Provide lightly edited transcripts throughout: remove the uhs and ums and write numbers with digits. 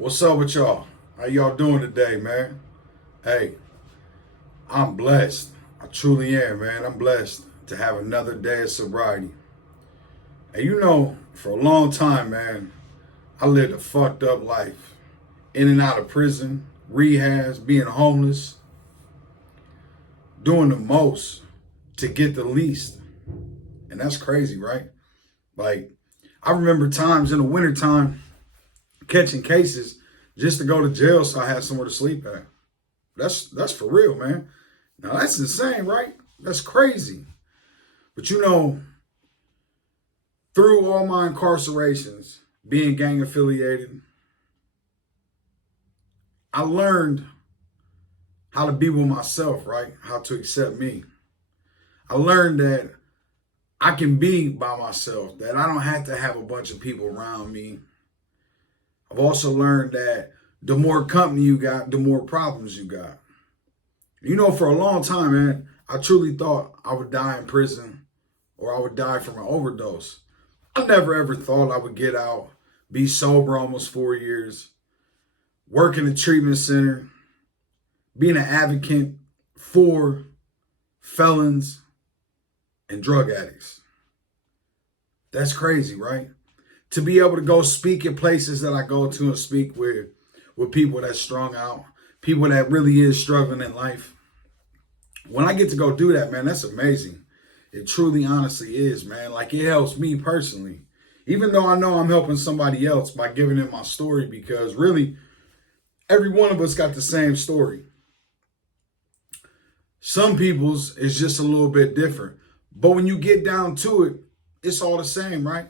What's up with y'all? How y'all doing today, man? Hey, I'm blessed. I truly am, man. I'm blessed to have another day of sobriety. And for a long time, man, I lived a fucked up life. In and out of prison, rehabs, being homeless, doing the most to get the least. And that's crazy, right? Like, I remember times in the wintertime catching cases just to go to jail so I had somewhere to sleep at. That's for real, man. Now that's insane, right? That's crazy. But through all my incarcerations, being gang affiliated, I learned how to be with myself, right? How to accept me. I learned that I can be by myself, that I don't have to have a bunch of people around me. I've also learned that the more company you got, the more problems you got. For a long time, man, I truly thought I would die in prison or I would die from an overdose. I never ever thought I would get out, be sober almost 4 years, work in a treatment center, being an advocate for felons and drug addicts. That's crazy, right? To be able to go speak in places that I go to and speak with people that's strung out, people that really is struggling in life. When I get to go do that, man, that's amazing. It truly, honestly is, man. Like, it helps me personally. Even though I know I'm helping somebody else by giving them my story, because really, every one of us got the same story. Some people's is just a little bit different. But when you get down to it, it's all the same, right?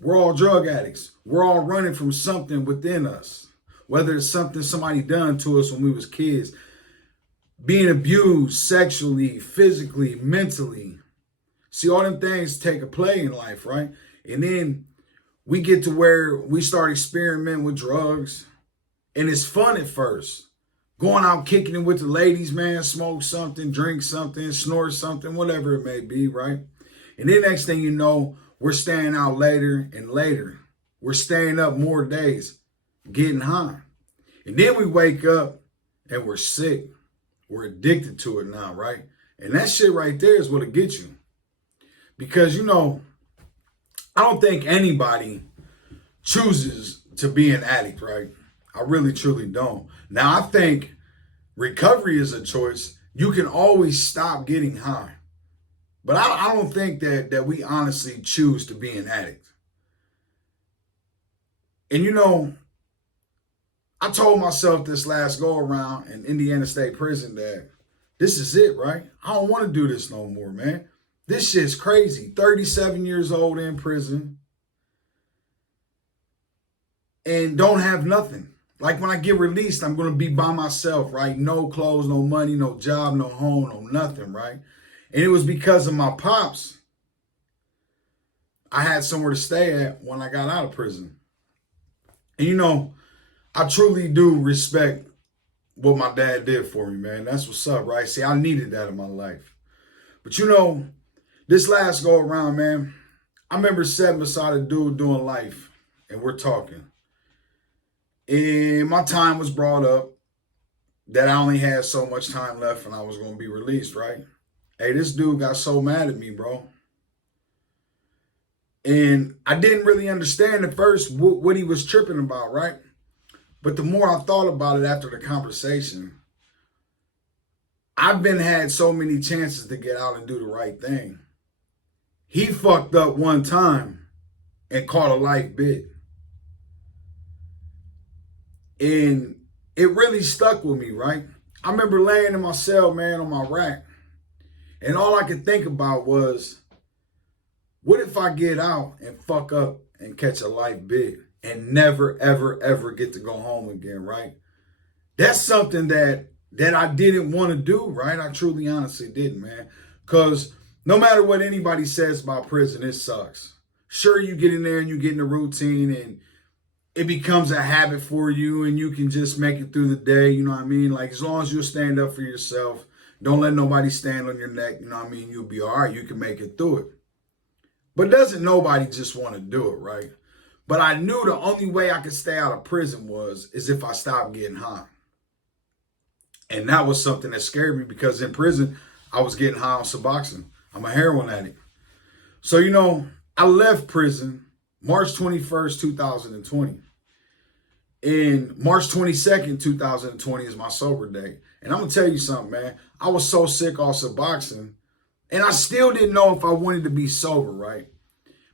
We're all drug addicts. We're all running from something within us. Whether it's something somebody done to us when we was kids, being abused sexually, physically, mentally. See, all them things take a play in life, right? And then we get to where we start experimenting with drugs. And it's fun at first. Going out kicking it with the ladies, man, smoke something, drink something, snort something, whatever it may be, right? And then next thing you know, we're staying out later and later. We're staying up more days, getting high. And then we wake up and we're sick. We're addicted to it now, right? And that shit right there is what'll get you. Because, I don't think anybody chooses to be an addict, right? I really, truly don't. Now, I think recovery is a choice. You can always stop getting high. But I don't think that we honestly choose to be an addict. And I told myself this last go around in Indiana State Prison that this is it, right? I don't want to do this no more, man. This shit's crazy. 37 years old in prison and don't have nothing. Like, when I get released, I'm going to be by myself, right? No clothes, no money, no job, no home, no nothing, right? And it was because of my pops. I had somewhere to stay at when I got out of prison. And I truly do respect what my dad did for me, man. That's what's up, right? See, I needed that in my life. But this last go around, man, I remember sitting beside a dude doing life, and we're talking. And my time was brought up that I only had so much time left and I was going to be released, right? Hey, this dude got so mad at me, bro. And I didn't really understand at first what he was tripping about, right? But the more I thought about it after the conversation, I've had so many chances to get out and do the right thing. He fucked up one time and caught a life bid. And it really stuck with me, right? I remember laying in my cell, man, on my rack. And all I could think about was, what if I get out and fuck up and catch a life bid and never, ever, ever get to go home again, right? That's something that I didn't want to do, right? I truly, honestly didn't, man. Because no matter what anybody says about prison, it sucks. Sure, you get in there and you get in a routine and it becomes a habit for you and you can just make it through the day, you know what I mean? Like, as long as you stand up for yourself, don't let nobody stand on your neck, you know what I mean? You'll be all right. You can make it through it. But doesn't nobody just want to do it, right? But I knew the only way I could stay out of prison is if I stopped getting high. And that was something that scared me because in prison, I was getting high on Suboxone. I'm a heroin addict. So, I left prison March 21st, 2020. And March 22nd, 2020 is my sober day. And I'm going to tell you something, man. I was so sick off Suboxone, and I still didn't know if I wanted to be sober, right?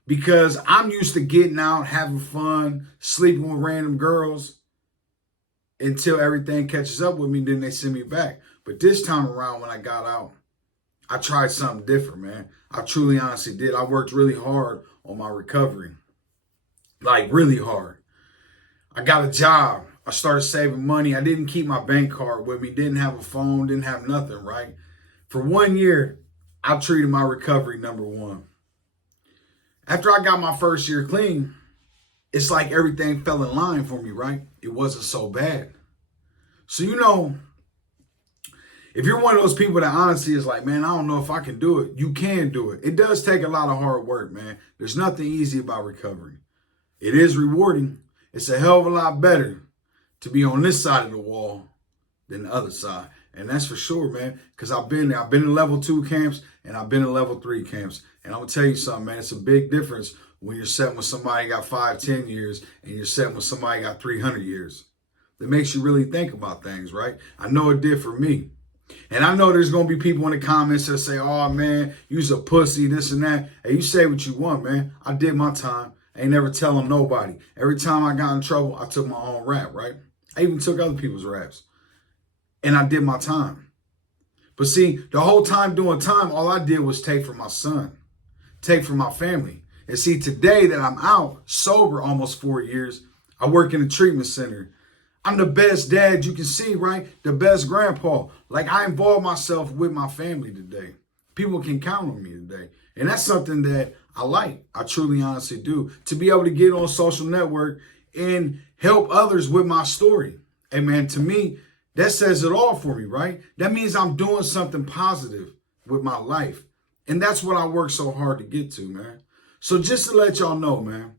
Because I'm used to getting out, having fun, sleeping with random girls until everything catches up with me, then they send me back. But this time around, when I got out, I tried something different, man. I truly, honestly did. I worked really hard on my recovery. Like, really hard. I got a job. I started saving money. I didn't keep my bank card with me. Didn't have a phone. Didn't have nothing, right? For 1 year, I treated my recovery number one. After I got my first year clean, it's like everything fell in line for me, right? It wasn't so bad. So, if you're one of those people that honestly is like, man, I don't know if I can do it, you can do it. It does take a lot of hard work, man. There's nothing easy about recovery. It is rewarding. It's a hell of a lot better to be on this side of the wall than the other side. And that's for sure, man, because I've been there. I've been in level 2 camps and I've been in level 3 camps. And I'm going to tell you something, man. It's a big difference when you're sitting with somebody got 5-10 years and you're sitting with somebody got 300 years. It makes you really think about things, right? I know it did for me. And I know there's going to be people in the comments that say, oh, man, you's a pussy, this and that. Hey, you say what you want, man. I did my time. I ain't never telling nobody. Every time I got in trouble, I took my own rap, right? I even took other people's raps. And I did my time. But see, the whole time doing time, all I did was take from my son, take from my family. And see, today that I'm out, sober almost 4 years, I work in a treatment center. I'm the best dad you can see, right? The best grandpa. Like, I involve myself with my family today. People can count on me today. And that's something that I like. I truly, honestly do. To be able to get on social network and help others with my story. Hey, man, to me, that says it all for me, right? That means I'm doing something positive with my life. And that's what I work so hard to get to, man. So just to let y'all know, man,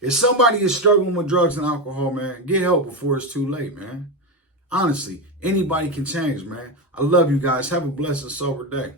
if somebody is struggling with drugs and alcohol, man, get help before it's too late, man. Honestly, anybody can change, man. I love you guys. Have a blessed and sober day.